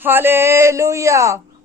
Hallelujah,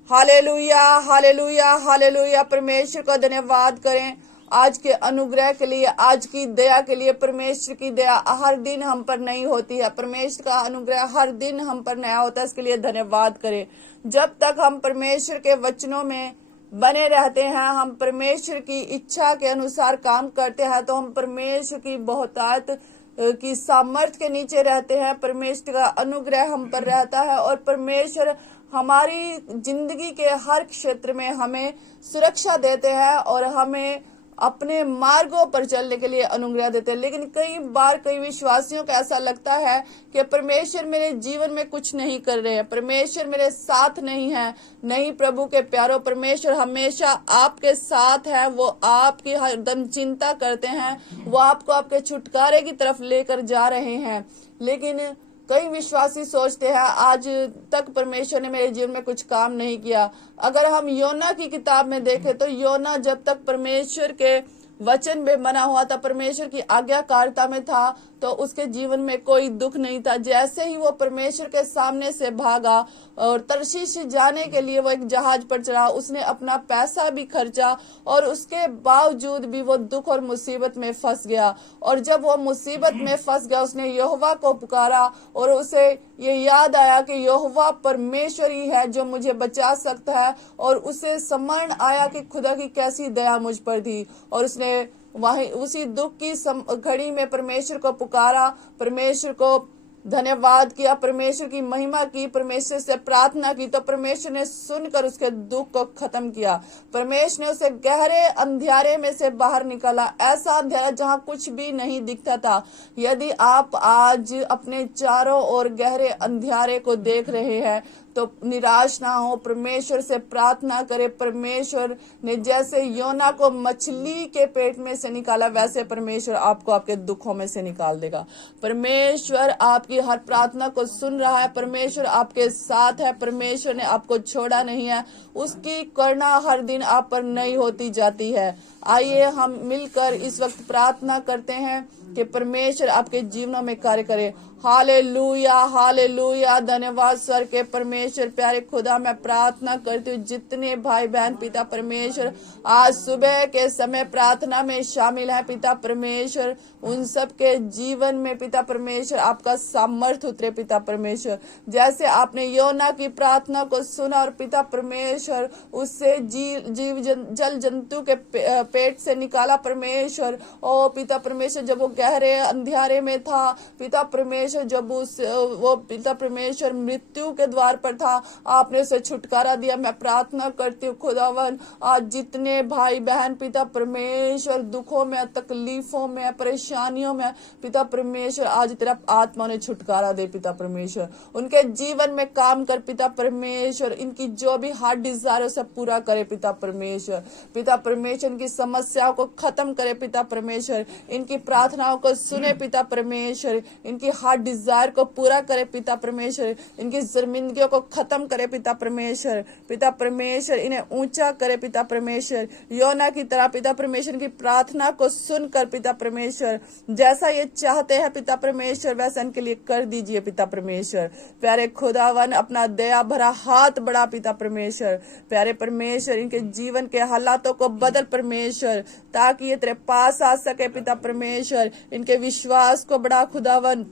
hallelujah, hallelujah, hallelujah. परमेश्वर का धन्यवाद करें आज के अनुग्रह के लिए, आज की दया के लिए। परमेश्वर की दया हर दिन हम पर नहीं होती है, परमेश्वर का अनुग्रह हर दिन हम पर नया होता है, इसके लिए धन्यवाद करें। जब तक हम परमेश्वर के वचनों में बने रहते हैं, हम परमेश्वर की इच्छा के अनुसार काम करते हैं, तो हम परमेश्वर की बहुतायत की सामर्थ के नीचे रहते हैं। परमेश्वर का अनुग्रह हम पर रहता है और परमेश्वर हमारी जिंदगी के हर क्षेत्र में हमें सुरक्षा देते हैं और हमें अपने मार्गों पर चलने के लिए अनुग्रह देते हैं। लेकिन कई बार कई विश्वासियों को ऐसा लगता है कि परमेश्वर मेरे जीवन में कुछ नहीं कर रहे हैं, परमेश्वर मेरे साथ नहीं है। नहीं प्रभु के प्यारो, परमेश्वर हमेशा आपके साथ है। वो आपकी हरदम चिंता करते हैं, वो आपको आपके छुटकारे की तरफ लेकर जा रहे हैं। लेकिन कई विश्वासी सोचते हैं आज तक परमेश्वर ने मेरे जीवन में कुछ काम नहीं किया। अगर हम योना की किताब में देखें तो योना जब तक परमेश्वर के वचन में बना हुआ था, परमेश्वर की आज्ञाकारिता में था, तो उसके जीवन में कोई दुख नहीं था। जैसे ही वो परमेश्वर के सामने से भागा और तरशीश जाने के लिए वो एक जहाज पर चढ़ा, उसने अपना पैसा भी खर्चा और उसके बावजूद भी वो दुख और मुसीबत में फंस गया। और जब वो मुसीबत में फंस गया, उसने यहोवा को पुकारा और उसे ये याद आया कि यहोवा परमेश्वर ही है जो मुझे बचा सकता है। और उसे स्मरण आया कि खुदा की कैसी दया मुझ पर थी, और उसने वहीं उसी दुख की घड़ी में परमेश्वर को पुकारा, परमेश्वर को धन्यवाद किया, परमेश्वर की महिमा की, परमेश्वर से प्रार्थना की। तो परमेश्वर ने सुनकर उसके दुख को खत्म किया। परमेश्वर ने उसे गहरे अंधियारे में से बाहर निकाला, ऐसा अंधियारा जहां कुछ भी नहीं दिखता था। यदि आप आज अपने चारों ओर गहरे अंधियारे को देख रहे हैं तो निराश ना हो, परमेश्वर से प्रार्थना करें। परमेश्वर ने जैसे योना को मछली के पेट में से निकाला, वैसे परमेश्वर आपको आपके दुखों में से निकाल देगा। परमेश्वर आपकी हर प्रार्थना को सुन रहा है, परमेश्वर आपके साथ है, परमेश्वर ने आपको छोड़ा नहीं है। उसकी करुणा हर दिन आप पर नई होती जाती है। आइए हम मिलकर इस वक्त प्रार्थना करते हैं कि परमेश्वर आपके जीवनों में कार्य करे। Hallelujah, hallelujah. धन्यवाद स्वर के परमेश्वर। प्यारे खुदा, मैं प्रार्थना करती हूँ जितने भाई बहन पिता परमेश्वर आज सुबह के समय प्रार्थना में शामिल है, पिता परमेश्वर उन सब के जीवन में पिता परमेश्वर आपका सामर्थ उतरे। पिता परमेश्वर जैसे आपने योना की प्रार्थना को सुना और पिता परमेश्वर उससे जल जंतु के पेट से निकाला परमेश्वर। ओ पिता परमेश्वर जब वो गहरे अंधियारे में था, पिता परमेश्वर जब वो पिता परमेश्वर मृत्यु के द्वार पर था, आपने उसे छुटकारा दिया। मैं प्रार्थना करती हूँ खुदावन आज जितने भाई बहन पिता परमेश्वर दुखों में, तकलीफों में, परेशानियों में, पिता परमेश्वर आज तेरा आत्मा ने छुटकारा दे। पिता परमेश्वर उनके जीवन में काम कर। पिता परमेश्वर इनकी जो भी हार्ट डिजायर है उसे पूरा करे। पिता परमेश्वर, पिता परमेश्वर इनकी समस्याओं को खत्म करे। पिता परमेश्वर इनकी प्रार्थनाओं को सुने। पिता परमेश्वर इनकी हार्ट डिजायर को पूरा करे। पिता परमेश्वर इनकी शर्मिंदगियों को खत्म करे। पिता परमेश्वर, पिता परमेश्वर इन्हें ऊंचा करे। पिता परमेश्वर योना की तरह पिता परमेश्वर की प्रार्थना को सुनकर पिता परमेश्वर जैसा ये चाहते हैं पिता परमेश्वर वैसा इनके लिए कर दीजिए। पिता परमेश्वर प्यारे खुदावन अपना दया भरा हाथ बढ़ा। पिता परमेश्वर प्यारे परमेश्वर इनके जीवन के हालातों को बदल परमेश्वर, ताकि ये तेरे पास आ सके। पिता परमेश्वर इनके विश्वास को बढ़ा खुदावन।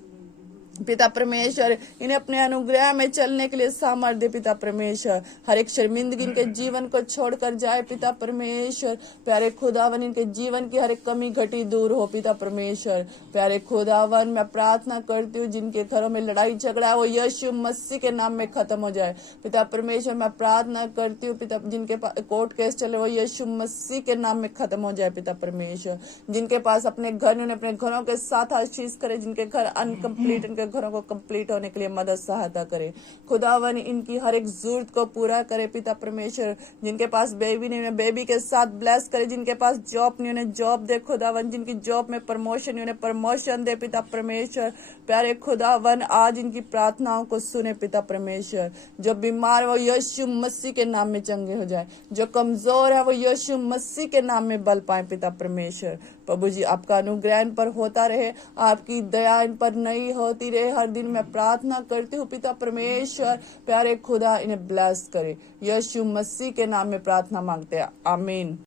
पिता परमेश्वर इन्हें अपने अनुग्रह में चलने के लिए सामर्थ्य दे। पिता परमेश्वर हर एक शर्मिंदगी इनके जीवन को छोड़कर जाए। पिता परमेश्वर प्यारे खुदावन इनके जीवन की हर एक कमी घटी दूर हो। पिता परमेश्वर प्यारे खुदावन मैं प्रार्थना करती हूँ जिनके घरों में लड़ाई झगड़ा है वो यीशु मसीह के नाम में खत्म हो जाए। पिता परमेश्वर मैं प्रार्थना करती हूँ पिता जिनके पास कोर्ट केस चले वो यीशु मसीह के नाम में खत्म हो जाए। पिता परमेश्वर जिनके पास अपने घर उन्हें अपने घरों के साथ आशीष करे, जिनके घर अनकम्प्लीट उनके घरों को कंप्लीट होने के लिए मदद सहायता करे। खुदावन इनकी हर एक जरूरत को पूरा करे। पिता परमेश्वर जिनके पास बेबी नहीं उन्हें बेबी के साथ ब्लेस करे, जिनके पास जॉब नहीं उन्हें जॉब दे। खुदावन जिनकी जॉब में प्रमोशन नहीं उन्हें प्रमोशन दे। पिता परमेश्वर प्यारे खुदावन आज इनकी प्रार्थनाओं को सुने। पिता परमेश्वर जो बीमार वो यीशु मसीह के नाम में चंगे हो जाए, जो कमजोर है वो यीशु मसीह के नाम में बल पाए। पिता परमेश्वर प्रभु जी आपका अनुग्रह इन पर होता रहे, आपकी दया इन पर नई होती रहे। हर दिन मैं प्रार्थना करती हूँ पिता परमेश्वर प्यारे खुदा इन्हें ब्लेस करे। यीशु मसीह के नाम में प्रार्थना मांगते हैं, आमीन।